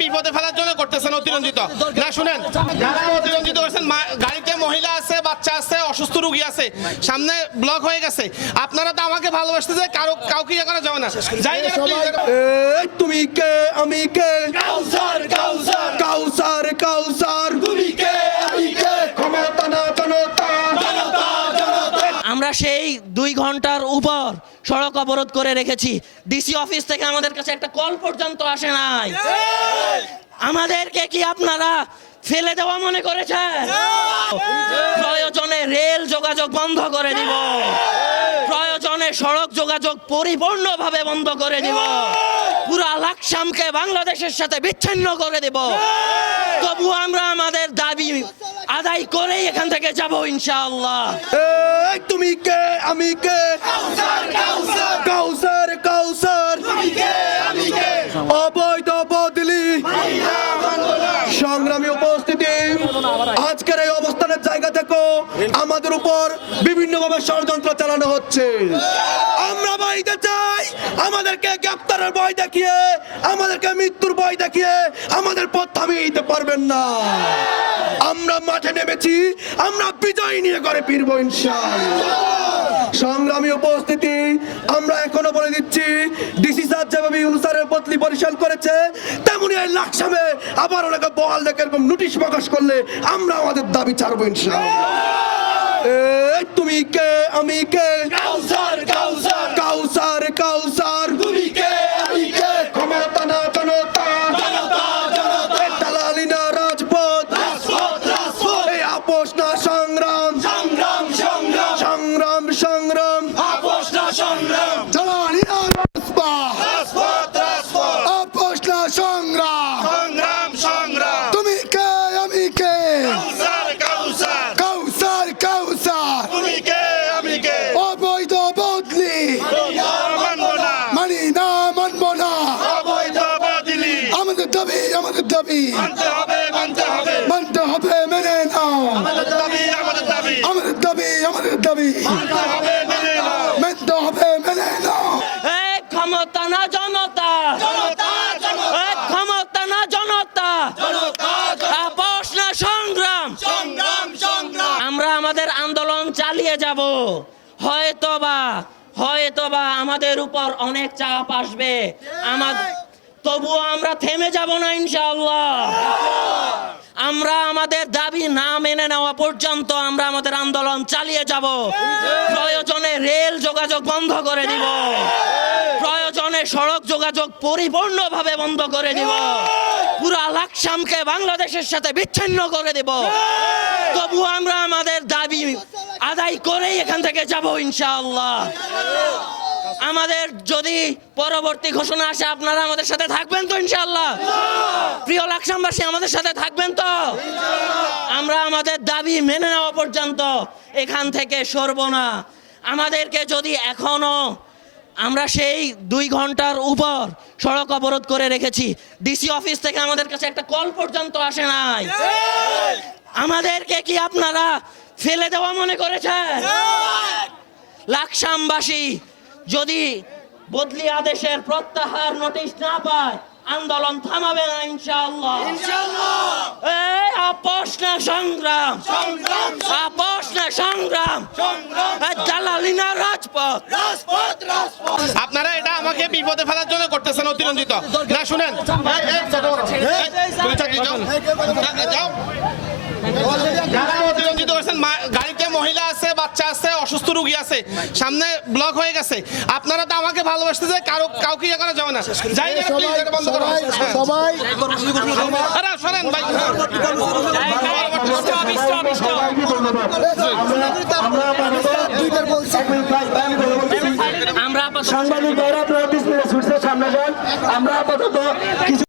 বিপদে ফেলার জন্য করতেছেন অতিরঞ্জিত। না শুনেন যারা অতিরঞ্জিত করছেন গাড়িতে মহিলা আছে বাচ্চা আছে অসুস্থ রোগী আছে সামনে ব্লক হয়ে গেছে। আপনারা তো আমাকে ভালোবাসতে যে কারও কাউকে ইয়ে করা যাবে না। যাই তুমি কে আমি কে? কাউসার কাউসার। কাউসার কাউসার। তুমি কে আমি কে? ক্ষমতা না জনতা জনতা জনতা আমরা সেই ঘণ্টার উপর সড়ক অবরোধ করে রেখেছি। ডিসি অফিস থেকে আমাদের কাছে একটা কল পর্যন্ত আসে নাই। আমাদেরকে কি আপনারা ফেলে দেওয়া মনে করেছেন? প্রয়োজনে রেল যোগাযোগ বন্ধ করে দিব। প্রয়োজনে সড়ক যোগাযোগ পরিপূর্ণভাবে বন্ধ করে দিব। পুরো লাকসামকে বাংলাদেশের সাথে বিচ্ছিন্ন করে দিব। তবু আমরা আমাদের দাবি আদায় করেই এখান থেকে যাব ইনশাআল্লাহ। তুমি কে? আমি কে? কাউসার কাউসার। আমি অবৈধ বদলি। সংগ্রামী উপস্থিতি আজকের এই অবস্থানের জায়গা থেকে আমাদের উপর বিভিন্নভাবে ষড়যন্ত্র চালানো হচ্ছে। আমরা চাই আমাদেরকে গ্রেপ্তারের ভয় দেখিয়ে, আমাদেরকে মৃত্যুর ভয় দেখিয়ে আমাদের পথ থামিয়ে দিতে পারবেন না। আমরা মাঠে নেমেছি, আমরা বিজয় নিয়ে করে ফিরবো ইনশাআল্লাহ। সংগ্রামী উপস্থিতি, আমরা এখনও বলে দিচ্ছি ডিসি স্যার যেভাবে ইউনুসারের বদলি পরিশাল করেছে, তেমনি এই লাকসামে আবার ওনাকে বহাল দেখে এরকম নোটিশ প্রকাশ করলে আমরা আমাদের দাবি ছাড়বো ইনশাআল্লাহ। তুমি কে? আমি কে? কাউসার কাউসার। কাউসার কাউসার। তুমি কে? আমি কে? ক্ষমতা না জনতা। জনতা জনতা। দালালি না রাজপথ। রাজপথ রাজপথ। এই আপোষ না আমাদের দাবি আমাদের দাবি। মানতে হবে মানতে হবে। মানতে হবে মেনে নাও। আমাদের দাবি আমাদের দাবি। আমাদের দাবি আমাদের দাবি। মানতে হবে মেনে নাও। মানতে হবে মেনে নাও। এই ক্ষমতা না জনতা। জনতা জনতা। এই ক্ষমতা না জনতা। জনতা আপোষ না সংগ্রাম। সংগ্রাম সংগ্রাম। আমরা আমাদের আন্দোলন চালিয়ে যাব। হয়তোবা হয়তোবা আমাদের উপর অনেক চাপ আসবে। আমাদের তবুও আমরা থেমে যাব না ইনশাআল্লাহ। আমরা আমাদের দাবি না মেনে নেওয়া পর্যন্ত আমরা আমাদের আন্দোলন চালিয়ে যাব। প্রয়োজনে রেল যোগাযোগ বন্ধ করে দিব। প্রয়োজনে সড়ক যোগাযোগ পরিপূর্ণভাবে বন্ধ করে দিব। পুরো লাকসামকে বাংলাদেশের সাথে বিচ্ছিন্ন করে দিব। তবু আমরা আমাদের দাবি আদায় করেই এখান থেকে যাব ইনশাআল্লাহ। আমাদের যদি পরবর্তী ঘোষণা আসে আপনারা আমাদের সাথে থাকবেন তো ইনশাল্লাহ প্রিয় লাকসামবাসী আমাদের সাথে থাকবেন তো? আমরা আমাদের দাবি মেনে নেওয়া পর্যন্ত এখান থেকে সরব না। আমাদেরকে যদি এখনও আমরা সেই দুই ঘণ্টার উপর সড়ক অবরোধ করে রেখেছি ডিসি অফিস থেকে আমাদের কাছে একটা কল পর্যন্ত আসে নাই। আমাদেরকে কি আপনারা ফেলে দেওয়া মনে করেছেন? লাকসামবাসী যদি বদলি আদেশের প্রত্যাহার নোটিশ না পায় আন্দোলন থামাবে না ইনশাআল্লাহ এই আপোষ না সংগ্রাম সংগ্রাম আপোষ না সংগ্রাম সংগ্রাম দালালি না রাজপথ রাজপথ রাজপথ আপনারা এটা আমাকে বিপদে ফেলার জন্য করতেছেন অতিরঞ্জিত না শুনেন তুমি চাকরি যাও। যা- যাও। যারা অতিরঞ্জিত করছেন মা- গাড়িতে মহিলা আছে বাচ্চা আছে অসুস্থ রোগী আছে সামনে ব্লক হয়ে গেছে। আপনারা তো আমাকে ভালোবাসতে যে কারও কাউকে ইয়ে করা যাবে না। যাই না please, এটা বন্ধ করো। হ্যাঁ। সবাই আরে শোনেন ভাই। সাংবাদিক আমরা আপাতত কিছু